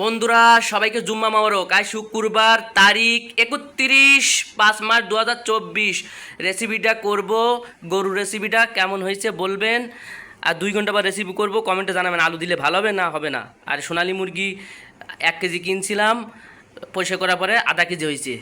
বন্ধুরা সবাইকে জুম্মা মোবারক। আজ শুক্রবার, তারিখ 31/5 মার্চ 2024। রেসিপিটা করব, গরুর রেসিপিটা কেমন হয়েছে বলবেন। আর 2 ঘন্টা পর রেসিপি করব, কমেন্টে জানাবেন আলু দিলে ভালো হবে না হবে না। আর সোনালী মুরগি 1 কেজি কিনছিলাম, পয়সা করার পরে আধা কেজি হয়েছে।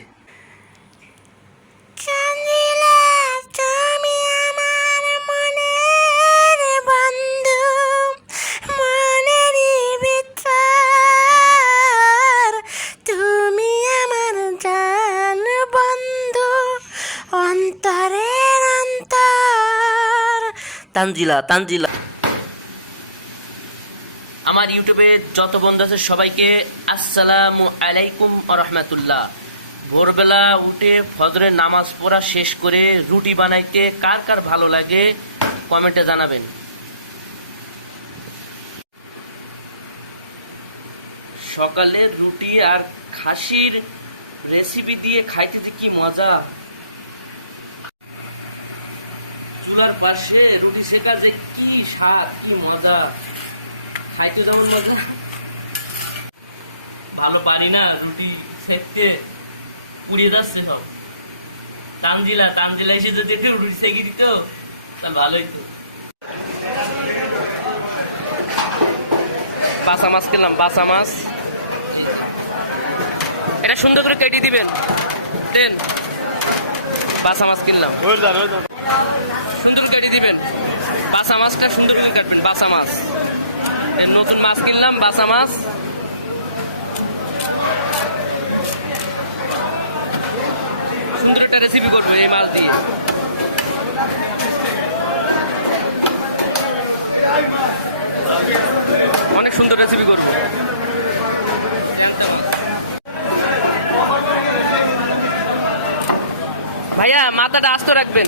তানজিলা তানজিলা আমার ইউটিউবে যত বন্ধু আছে সবাইকে আসসালামু আলাইকুম ওয়া রাহমাতুল্লাহ। ভোরবেলা উঠে ফজরের নামাজ পড়া শেষ করে রুটি বানাইতে কার কার ভালো লাগে কমেন্টে জানাবেন। সকালে রুটি আর খাসির রেসিপি দিয়ে খাইতে যে কি মজা। চুলার পাশে রুটি সেকা যে কি স্বাদ, কি মজা, খাইতে যেমন মজা। ভালো পারি না রুটি সেকতে, পুড়িয়ে যাচ্ছে সব। তানজিলা তানজিলা এসে যদি একটু রুটি সেকে দিত তাহলে ভালো হইতো। বাসা মাছ খেলাম, বাসা মাছ, এটা সুন্দর করে কেটে দিবেন। দেন বাসা মাছ কিনলাম, সুন্দর কেটে দিবেন। বাসা মাছটা সুন্দর করে কাটবেন। বাসা মাছ, নতুন মাছ কিনলাম, বাসা মাছ। সুন্দর একটা রেসিপি করবে এই মাছ দিয়ে। অনেক সুন্দর রেসিপি করবে। ভাইয়া মাথাটা আস্ত রাখবেন।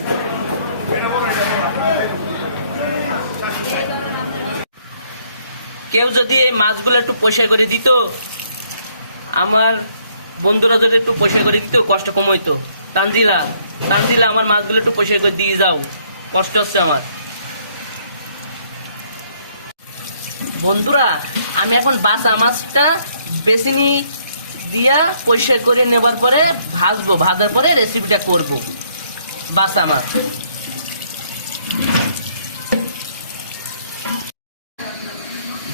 কেউ যদি এই মাছগুলো একটু পরিষ্কার করে দিত, আমার বন্ধুরা যদি একটু পরিষ্কার করে দিত কষ্ট কম হইতো। তানজিলা তানজিলা আমার মাছগুলো একটু পরিষ্কার করে দিয়ে যাও, কষ্ট হচ্ছে আমার। বন্ধুরা আমি এখন বাসা মাছটা বেসিনি দিয়া পরিষ্কার করে নেবার পরে ভাজবো, ভাজার পরে রেসিপিটা করব। বাসা মাছ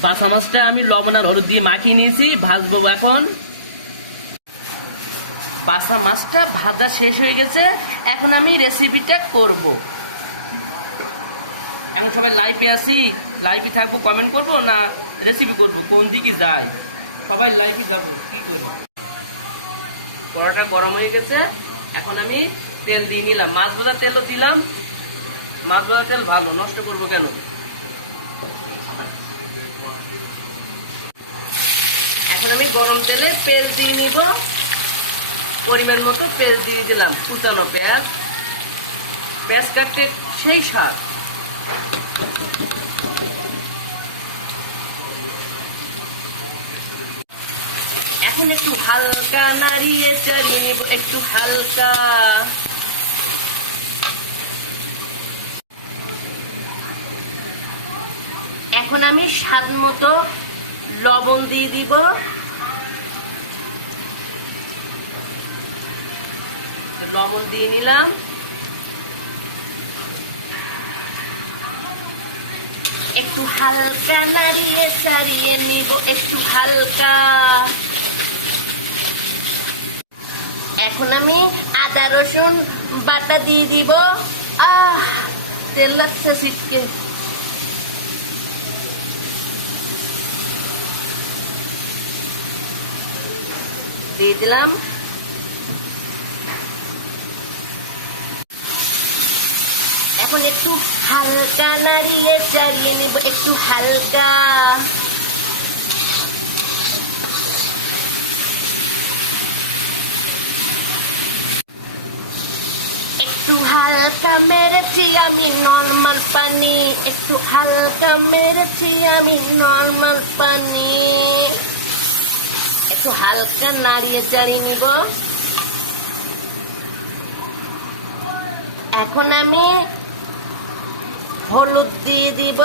বাসা মাছটা আমি লবণ আর হলুদ দিয়ে মাখিয়ে নিয়েছি, ভাজবো এখন। বাসা মাছটা ভাজা শেষ হয়ে গেছে, এখন আমি রেসিপিটা করব। এখন সবাই লাইভে আছি, লাইভে থাকবো, কমেন্ট করবো না রেসিপি করবো, কোন দিকে যায়। সবাই লাইভে থাকবো, কি করবো। কড়াটা গরম হয়ে গেছে, এখন আমি তেল দিয়ে নিলাম। মাছ ভাজার তেলও দিলাম। মাছ ভাজার তেল ভালো, নষ্ট করবো কেন। এখন আমি গরম তেলে পেঁয়াজ দিয়ে নিব, পরিমাণ মতো পেঁয়াজ দিয়ে দিলাম, কুচানো পেঁয়াজ। পেঁয়াজ কাটতে সেই স্বাদ। এখন একটু হালকা নাড়িয়ে চাড়িয়ে নিব, একটু হালকা। এখন আমি স্বাদ মতো লবণ দিয়ে দিব। লবণ দিয়ে নিলাম। একটু হালকা নাড়িয়ে চাড়িয়ে নিব, একটু হালকা। এখন আমি আদা রসুন বাটা দিয়ে দিব। তেল লাগছে ছিটকে। দিয়ে দিলাম। এখন একটু হালকা নাড়িয়ে চাড়িয়ে নিব, একটু হালকা। একটু হালকা মেরেছি আমি নরমাল পানি, একটু হালকা মেরেছি আমি নরমাল পানি। একটু হালকা নাড়িয়ে চাড়িয়ে নিব। এখন আমি হলুদ দিয়ে দিব,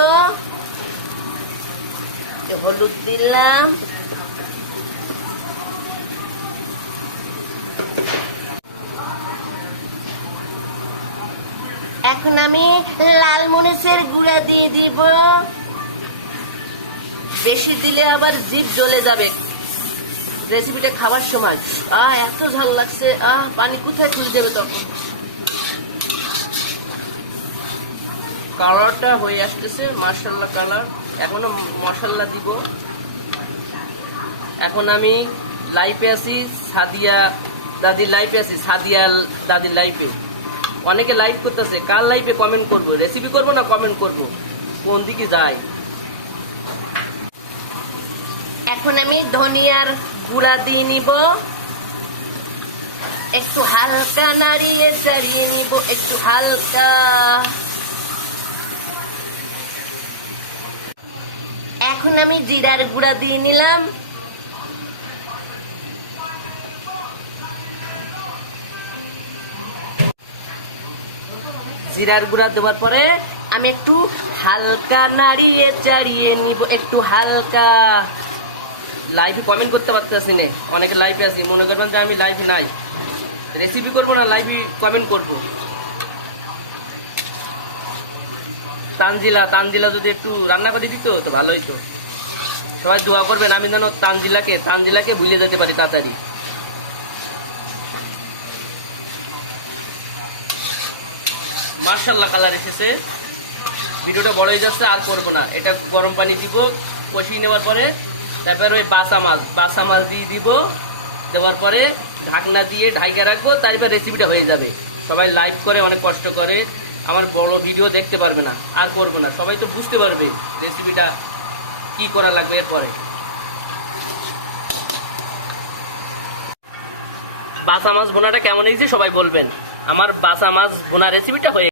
হলুদ দিলাম। এখন আমি লাল মরিচের গুঁড়া দিয়ে দিব। বেশি দিলে আবার জিভ জ্বলে যাবে রেসিপিটা খাবার সময়। এত ঝাল লাগছে, পানি কোথায় খুলে যাবে তখন। কালারটা হয়ে আসতেছে, মাশাআল্লাহ কালার। এখনো মশলা দিব। এখন আমি লাইফে আছি, সাদিয়া দাদির লাইফে আছি, সাদিয়া দাদির লাইফে। অনেকে লাইভ করতেছে, কার লাইফে কমেন্ট করবো, রেসিপি করবো না কমেন্ট করবো, কোন দিকে যায়। এখন আমি ধনিয়ার গুঁড়া দিয়ে নিব, একটু হালকা নাড়িয়ে চাড়িয়ে নিব, একটু হালকা। এখন আমি জিরার গুঁড়া দিয়ে নিলাম। জিরার গুঁড়া দেওয়ার পরে আমি একটু হালকা নাড়িয়ে চাড়িয়ে নিব, একটু হালকা। লাইভে কমেন্ট করতে পারতেছি না, অনেকে লাইভে আছি, মনে করবেন যে আমি লাইভে নাই, রেসিপি করবো না লাইভে কমেন্ট করবো। তানজিলা যদি একটু রান্না করে দিত তো ভালো হইতো। সবাই দোয়া করবেন আমি যেন তানজিলাকে ভুলে যেতে পারি তাড়াতাড়ি। মাশাআল্লাহ কালার এসেছে। ভিডিওটা বড় হয়ে যাচ্ছে, আর করবো না। এটা গরম পানি দিব, কষিয়ে নেওয়ার পরে তারপরে ওই বাসা মাছ দিয়ে দিব। দেওয়ার পরে ঢাকনা দিয়ে ঢাইকা রাখবো, তারপর রেসিপিটা হয়ে যাবে। সবাই লাইভ করে, অনেক কষ্ট করে, আমার বড় ভিডিও দেখতে পারবে না, আর করবো না। সবাই তো বুঝতে পারবে রেসিপিটা কি করা লাগবে এরপরে। বাসা মাছ ভুনাটা কেমন হয়েছে সবাই বলবেন। আমার বাসা মাছ ভুনা রেসিপিটা হয়ে